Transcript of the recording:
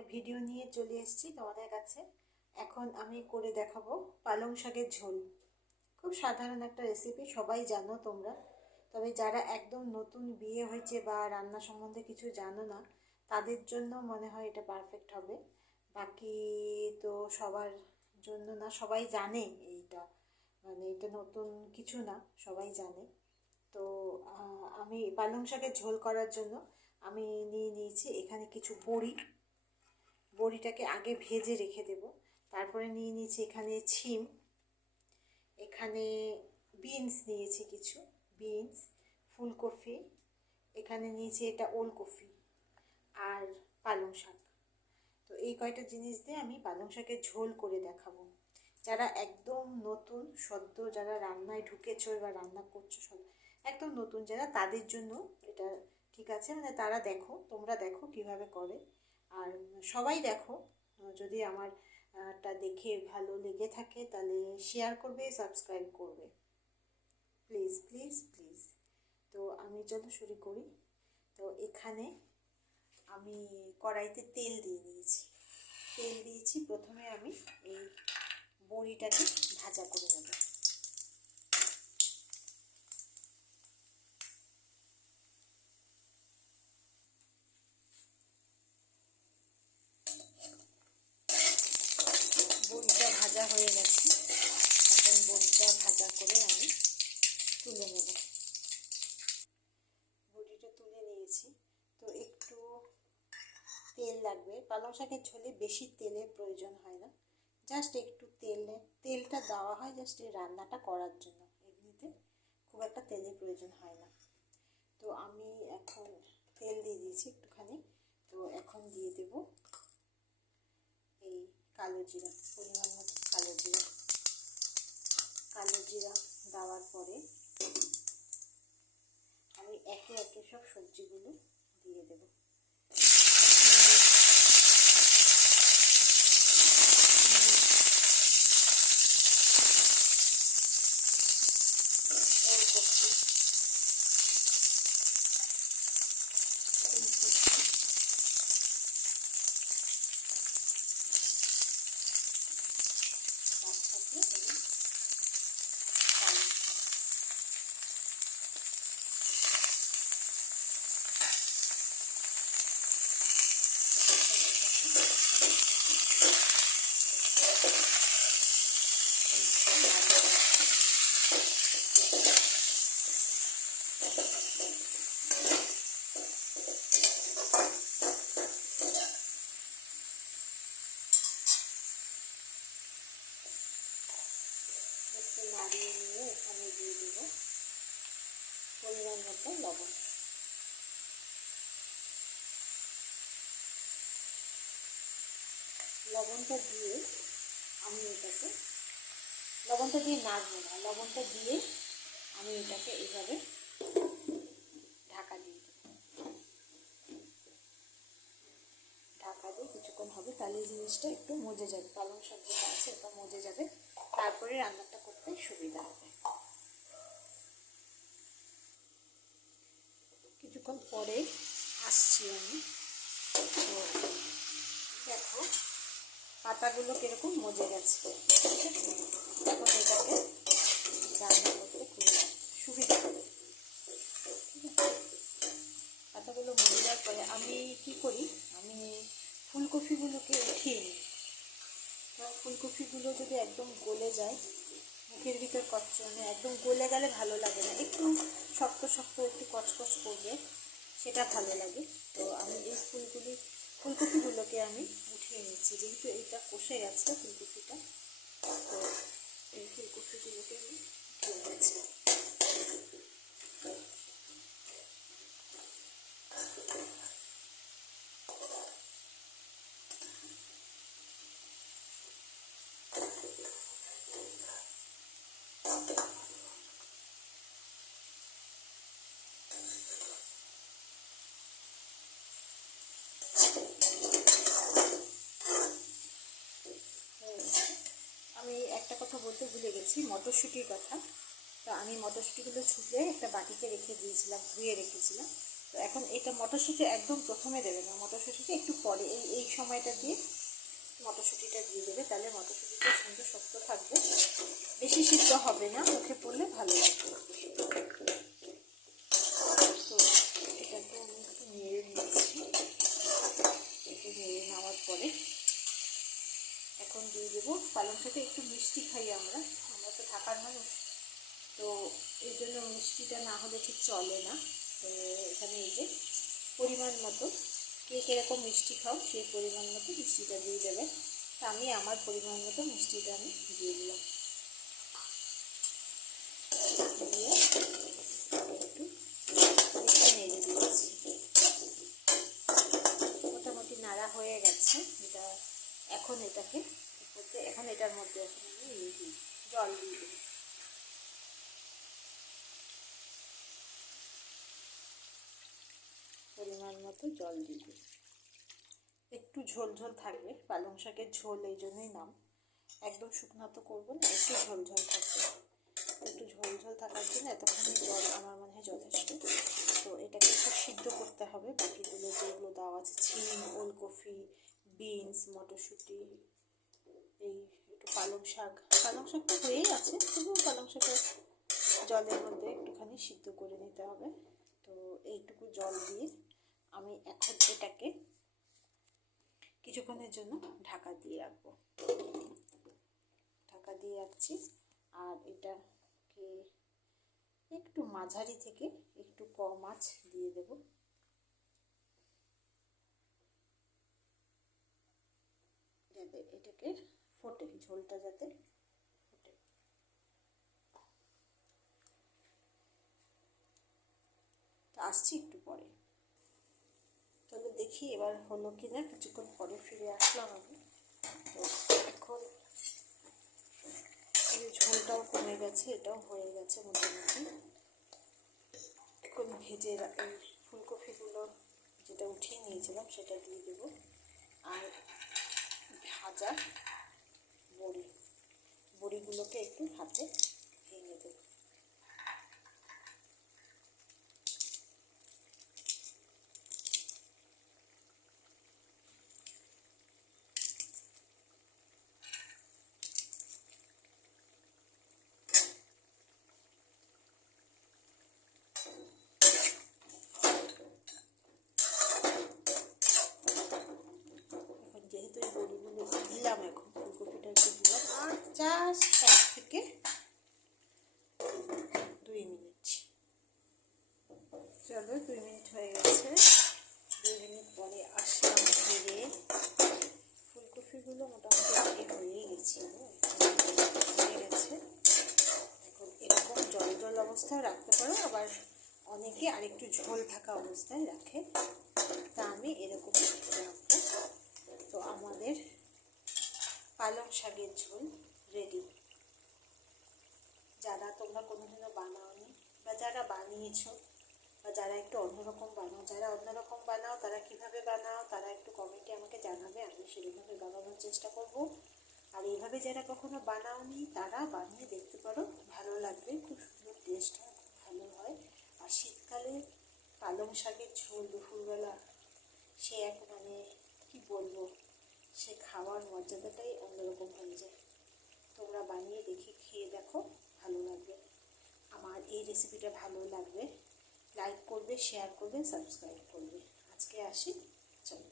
একটা ভিডিও নিয়ে চলে এসেছি তোমাদের কাছে। এখন আমি করে দেখাবো পালং শাকের ঝোল। খুব সাধারণ একটা রেসিপি, সবাই জানো তোমরা। তবে যারা একদম নতুন বিয়ে হয়েছে বা রান্না সম্বন্ধে কিছু জানো না, তাদের জন্য মনে হয় এটা পারফেক্ট হবে। বাকি তো সবার জন্য না, সবাই জানে এইটা, মানে এটা নতুন কিছু না, সবাই জানে। তো আমি পালং শাকের ঝোল করার জন্য আমি নিয়েছি এখানে কিছু বড়ি। বড়িটাকে আগে ভেজে রেখে দেব। তারপরে নিয়েছি এখানে শিম, এখানে বিনস নিয়েছি কিছু, বিনস, ফুলকপি, এখানে নিয়েছি এটা ওলকপি, আর পালং শাক। তো এই কয়টা জিনিস দিয়ে আমি পালং শাকের ঝোল করে দেখাবো। যারা একদম নতুন সদ্য, যারা রান্নায় ঢুকেছো বা রান্না করছো, একদম নতুন যারা, তাদের জন্য এটা ঠিক আছে। মানে তারা দেখো, তোমরা দেখো কিভাবে করে, আর সবাই দেখো। যদি আমার টা দেখে ভালো লেগে থাকে তাহলে শেয়ার করবে, সাবস্ক্রাইব করবে, প্লিজ প্লিজ প্লিজ। তো আমি চলো শুরু করি। তো এখানে আমি কড়াইতে তেল দিয়ে দিয়েছি। তেল দিয়েছি, প্রথমে আমি এই বড়িটাকে ভাজা করে নেব। বড়িটা ভাজা হয়ে গেছে, এখন বড়িটা ভাজা করে আমি তুলে নেব। বড়িটা তুলে নিয়েছি। তো একটু তেল লাগবে, পালং শাকের ঝোলে বেশি তেলের প্রয়োজন হয় না, জাস্ট একটু তেলটা দেওয়া হয় জাস্ট এই রান্নাটা করার জন্য, এমনিতে খুব একটা তেলের প্রয়োজন হয় না। তো আমি এখন তেল দিয়ে দিয়েছি একটুখানি। তো এখন দিয়ে দেব এই কালো জিরা, পরিমাণ মতো কালো জিরা। কালো জিরা দেওয়ার পরে আমি একে একে সব সবজিগুলো দিয়ে দেব। একটু নাড়িয়ে নিয়ে এখানে দিয়ে দেব পরিমাণ মতো লবণ। লবণটা দিয়ে আমি এটাকে, লবণটা দিয়ে নাড়বো না, লবণটা দিয়ে আমি এটাকে এইভাবে ঢাকা দিয়ে দেবো। ঢাকা দিয়ে কিছুক্ষণ হবে, তাহলে জিনিসটা একটু মজে যাবে, পালং শাক যেটা আছে এটা মজে যাবে, তারপরে রান্নাটা করতে সুবিধা হবে। কিছুক্ষণ পরে আসছি আমি। তো দেখো পাতাগুলো কীরকম মজে গেছে, ঠিক আছে? এখন এটাকে রান্না করতে খুব সুবিধা হবে, ঠিক আছে? পাতাগুলো মজে যাওয়ার পরে আমি কি করি, আমি ফুলকপিগুলোকে উঠিয়ে নিই। কারণ ফুলকপিগুলো যদি একদম গলে যায়, মুখের ভিতর কচনে একদম গলে গেলে ভালো লাগে না, একটু শক্ত শক্ত একটু কচকচ করবে, সেটা ভালো লাগে। তো আমি এই ফুলকপিগুলোকে আমি উঠিয়ে নিচ্ছি, যেহেতু এইটা কষে গেছে ফুলকপিটা। তো এই ফুলকপিগুলোকে আমি উঠিয়ে নিচ্ছি। আমি একটা কথা বলতে ভুলে গেছি, মটরশুঁটির কথা। তো আমি মটরশুঁটিগুলো ছুলে একটা বাটিতে রেখে দিয়েছিলাম, ধুয়ে রেখেছিলাম। তো এখন এটা মটরশুঁটি একদম প্রথমে দেবে না, মটরশুঁটিটা একটু পরে এই সময়টা দিয়ে মটরশুঁটিটা দিয়ে দেবে, তাহলে মটরশুঁটিটা সুন্দর শক্ত থাকবে, বেশি সিদ্ধ হবে না, মুখে পড়লে ভালো লাগবে। তো এটাকে আমি একটু নেড়ে নিচ্ছি। একটু নেড়ে নেওয়ার পরে এখন দিয়ে দেবো পালং শাকে। একটু মিষ্টি খাই আমরা তো ঢাকার মানুষ, তো এই জন্য মিষ্টিটা না হলে ঠিক চলে না। তো এখানে এই যে পরিমাণ মতো, কে কীরকম মিষ্টি খাও সেই পরিমাণ মতো মিষ্টিটা দিয়ে দেবে। তা আমি আমার পরিমাণ মতো মিষ্টিটা আমি দিয়ে দিলাম, দিয়ে একটু নেড়ে দিয়েছি। মোটামুটি নাড়া হয়ে গেছে এটা। এখন এটাকে এখন এটার মধ্যে এখন আমি জল দিয়ে দেবো। পরিমাণ মতো জল দিয়ে দেবো। একটু ঝোল ঝোল থাকবে, পালং শাকের ঝোল, এই জন্যই নাম। একদম শুকনো তো করবো না, একটু ঝোল ঝোল থাকবে। একটু ঝোল ঝোল থাকার জন্য এতখানি জল আমার মনে হয় যথেষ্ট। তো এটাকে একটু সিদ্ধ করতে হবে। বাকিগুলো যেগুলো দেওয়া আছে, শিম, ওলকপি, বিনস, মটরশুঁটি, এই একটু পালং শাক তো হয়েই আছে, তবুও পালং শাকের জলের মধ্যে একটুখানি সিদ্ধ করে নিতে হবে। তো এইটুকু জল দিয়ে আমি এখন এটাকে কিছুক্ষণের জন্য ঢাকা দিয়ে রাখবো। ঢাকা দিয়ে রাখছি। আর এটাকে একটু মাঝারি থেকে একটু কম আঁচ দিয়ে দেব। যাতে এটাকে ফোটে, ঝোলটা যাতে ফোটে। তো আসছি একটু পরে। চলো দেখি এবার হলো কিনা। কিছুক্ষণ পরে ফিরে আসলাম আমি। তো এখন ঝোলটাও কমে গেছে, এটাও হয়ে গেছে মোটামুটি। এখন ভেজে এই ফুলকপিগুলো যেটা উঠিয়ে নিয়েছিলাম সেটা দিয়ে দেবো। আর ভাজা বড়িগুলোকে একটু হাতে ভেঙে দেবো। যেহেতু এই বড়িগুলো দিলাম, এখন ফুলকপিটা একটু দিলাম, আর জাস্ট 1 থেকে 2 মিনিট। চলো 2 মিনিট হয়ে গেছে। 2 মিনিট পরে আসলাম ফিরে। ফুলকপিগুলো মোটামুটি হয়ে গেছিল, হয়ে গেছে। এখন এরকম জল জল অবস্থায় রাখতে পারো, আবার অনেকে আরেকটু ঝোল থাকা অবস্থায় রাখে, তা আমি এরকম রাখবো। তো আমাদের পালং শাকের ঝোল রেডি। যারা তোমরা কোনোদিনও বানাওনি, বা যারা বানিয়েছো, বা যারা একটু অন্যরকম বানাও, যারা অন্যরকম বানাও তারা কিভাবে বানাও তারা একটু কমেন্টে আমাকে জানাবে, আমি সেরকমভাবে বানানোর চেষ্টা করব। আর এইভাবে যারা কখনো বানাওনি তারা বানিয়ে দেখতে পারো, ভালো লাগবে, খুব সুন্দর টেস্ট হয়, খুব ভালো হয়। আর শীতকালে পালং শাকের ঝোল দুপুরবেলা, সে এক মানে কি বলবো, সে খাওয়ার মর্যাদাটাই অন্যরকম হয়ে যায়। তোমরা বানিয়ে দেখে খেয়ে দেখো, ভালো লাগবে। আমার এই রেসিপিটা ভালো লাগবে, লাইক করবে, শেয়ার করবে, সাবস্ক্রাইব করবে। আজকে আসি, চলো।